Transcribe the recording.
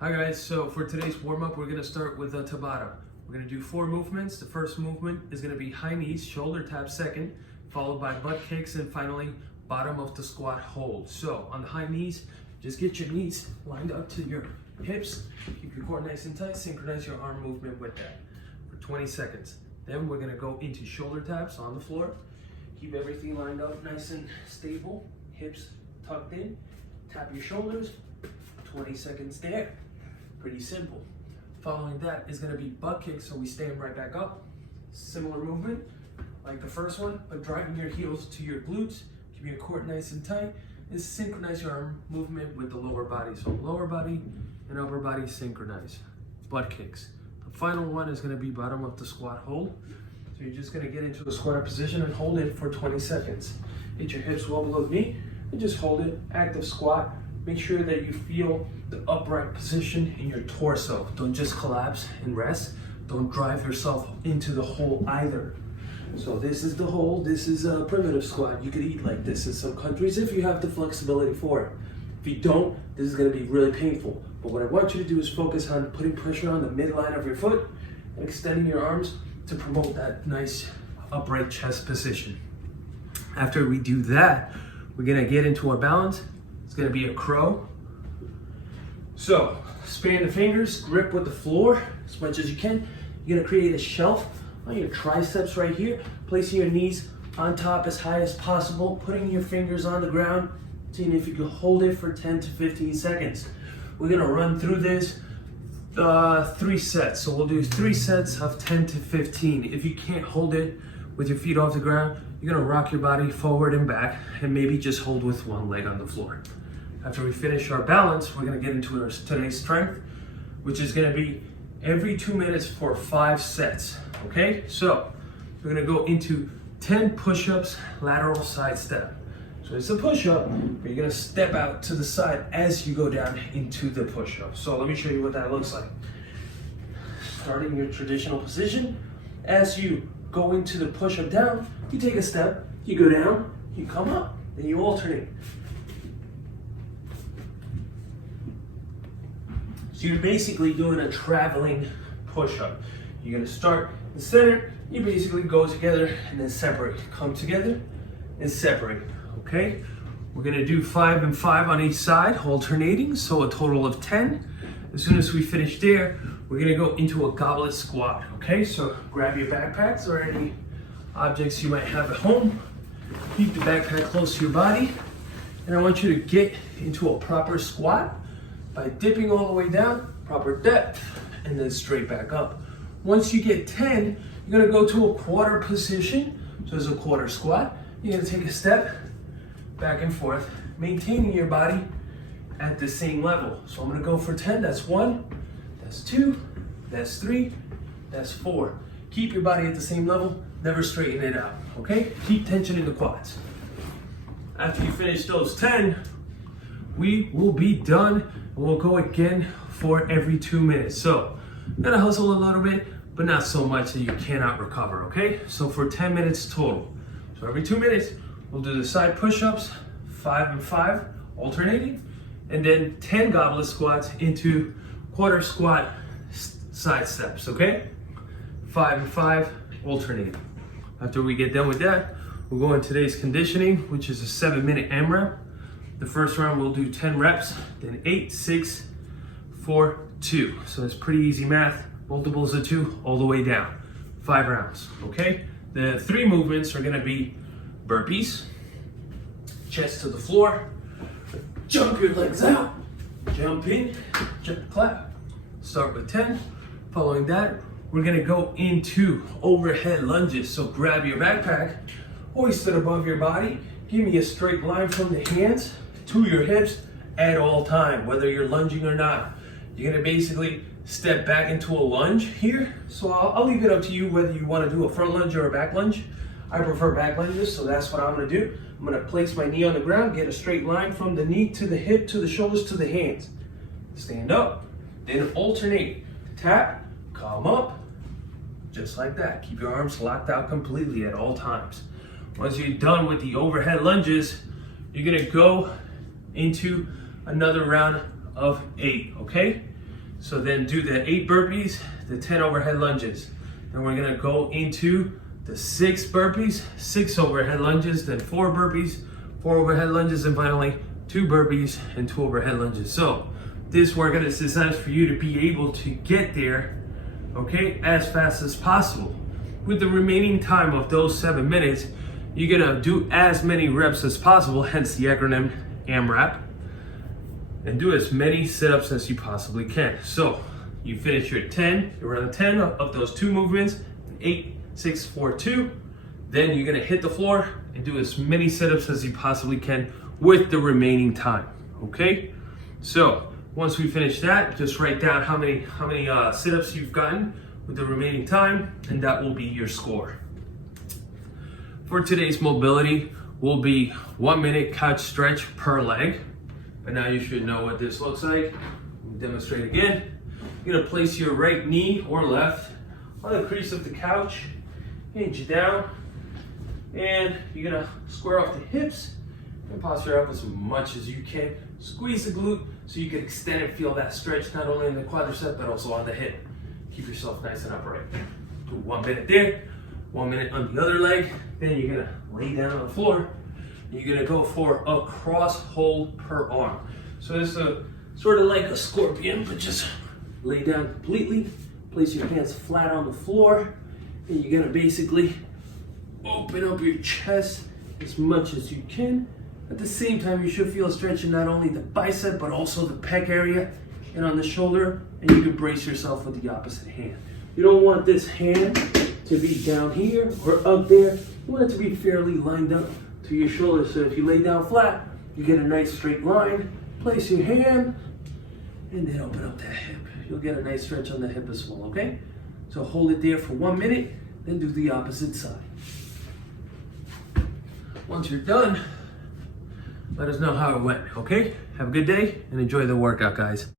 Hi guys, so for today's warm-up, we're gonna start with a Tabata. We're gonna do 4 movements. The first movement is gonna be high knees, shoulder tap second, followed by butt kicks, and finally, bottom of the squat hold. So on the high knees, just get your knees lined up to your hips, keep your core nice and tight, synchronize your arm movement with that for 20 seconds. Then we're gonna go into shoulder taps on the floor. Keep everything lined up nice and stable, hips tucked in, tap your shoulders, 20 seconds there. Pretty simple. Following that is gonna be butt kicks, so we stand right back up. Similar movement like the first one, but driving your heels to your glutes, keeping your core nice and tight, and synchronize your arm movement with the lower body. So lower body and upper body synchronize. Butt kicks. The final one is gonna be bottom of the squat hold. So you're just gonna get into the squat position and hold it for 20 seconds. Get your hips well below the knee and just hold it, active squat. Make sure that you feel the upright position in your torso. Don't just collapse and rest. Don't drive yourself into the hole either. So this is the hole. This is a primitive squat. You could eat like this in some countries if you have the flexibility for it. If you don't, this is gonna be really painful. But what I want you to do is focus on putting pressure on the midline of your foot and extending your arms to promote that nice upright chest position. After we do that, we're gonna get into our balance. It's gonna be a crow. So, span the fingers, grip with the floor as much as you can. You're gonna create a shelf on your triceps right here, placing your knees on top as high as possible, putting your fingers on the ground, seeing if you can hold it for 10 to 15 seconds. We're gonna run through this 3 sets. So we'll do 3 sets of 10 to 15. If you can't hold it with your feet off the ground, you're gonna rock your body forward and back and maybe just hold with one leg on the floor. After we finish our balance, we're gonna get into our today's strength, which is gonna be every 2 minutes for 5 sets, okay? So we're gonna go into 10 push-ups, lateral side step. So it's a push-up, but you're gonna step out to the side as you go down into the push-up. So let me show you what that looks like. Starting your traditional position, as you go into the push-up down, you take a step, you go down, you come up, then you alternate. So you're basically doing a traveling push-up. You're gonna start in the center, you basically go together and then separate. Come together and separate, okay? We're gonna do 5 and 5 on each side, alternating, so a total of 10. As soon as we finish there, we're gonna go into a goblet squat, okay? So grab your backpacks or any objects you might have at home. Keep the backpack close to your body. And I want you to get into a proper squat by dipping all the way down, proper depth, and then straight back up. Once you get 10, you're gonna go to a quarter position. So there's a quarter squat. You're gonna take a step back and forth, maintaining your body at the same level. So I'm gonna go for 10, that's 1, that's 2, that's 3, that's 4. Keep your body at the same level, never straighten it out, okay? Keep tension in the quads. After you finish those 10, we will be done, and we'll go again for every 2 minutes. So, gotta hustle a little bit, but not so much that you cannot recover, okay? So for 10 minutes total. So every 2 minutes, we'll do the side push-ups, 5 and 5, alternating, and then 10 goblet squats into quarter squat side steps, okay? 5 and 5, alternating. After we get done with that, we'll go on today's conditioning, which is a 7-minute AMRAP. The first round we'll do 10 reps, then 8, 6, 4, 2. So it's pretty easy math. Multiples of 2 all the way down. 5 rounds, okay? The 3 movements are gonna be burpees, chest to the floor, jump your legs out, jump in, jump, clap. Start with 10. Following that, we're gonna go into overhead lunges. So grab your backpack, hoist it above your body, give me a straight line from the hands to your hips at all time, whether you're lunging or not. You're gonna basically step back into a lunge here. So I'll leave it up to you whether you wanna do a front lunge or a back lunge. I prefer back lunges, so that's what I'm gonna do. I'm gonna place my knee on the ground, get a straight line from the knee to the hip, to the shoulders, to the hands. Stand up, then alternate. Tap, come up, just like that. Keep your arms locked out completely at all times. Once you're done with the overhead lunges, you're gonna go into another round of 8, okay? So then do the 8 burpees, the 10 overhead lunges. Then we're gonna go into the 6 burpees, 6 overhead lunges, then 4 burpees, 4 overhead lunges, and finally 2 burpees and 2 overhead lunges. So this workout is designed for you to be able to get there, okay, as fast as possible. With the remaining time of those 7 minutes, you're gonna do as many reps as possible, hence the acronym AMRAP, and do as many sit-ups as you possibly can. So you finish your 10, you're on 10 of those 2 movements, 8, 6, 4, 2. Then you're gonna hit the floor and do as many sit-ups as you possibly can with the remaining time, okay? So once we finish that, just write down how many sit-ups you've gotten with the remaining time, and that will be your score. For today's mobility will be 1 minute couch stretch per leg. But now you should know what this looks like. Let me demonstrate again. You're gonna place your right knee or left on the crease of the couch, hinge down, and you're gonna square off the hips and posture up as much as you can. Squeeze the glute so you can extend and feel that stretch not only in the quadricep but also on the hip. Keep yourself nice and upright. Do 1 minute there, 1 minute on the other leg. Then you're gonna lay down on the floor. You're gonna go for a cross hold per arm. So it's sort of like a scorpion, but just lay down completely. Place your hands flat on the floor, and you're gonna basically open up your chest as much as you can. At the same time, you should feel a stretch in not only the bicep, but also the pec area and on the shoulder, and you can brace yourself with the opposite hand. You don't want this hand to be down here or up there. You want it to be fairly lined up to your shoulder. So if you lay down flat, you get a nice straight line. Place your hand and then open up that hip. You'll get a nice stretch on the hip as well, okay? So hold it there for 1 minute, then do the opposite side. Once you're done, let us know how it went, okay? Have a good day and enjoy the workout, guys.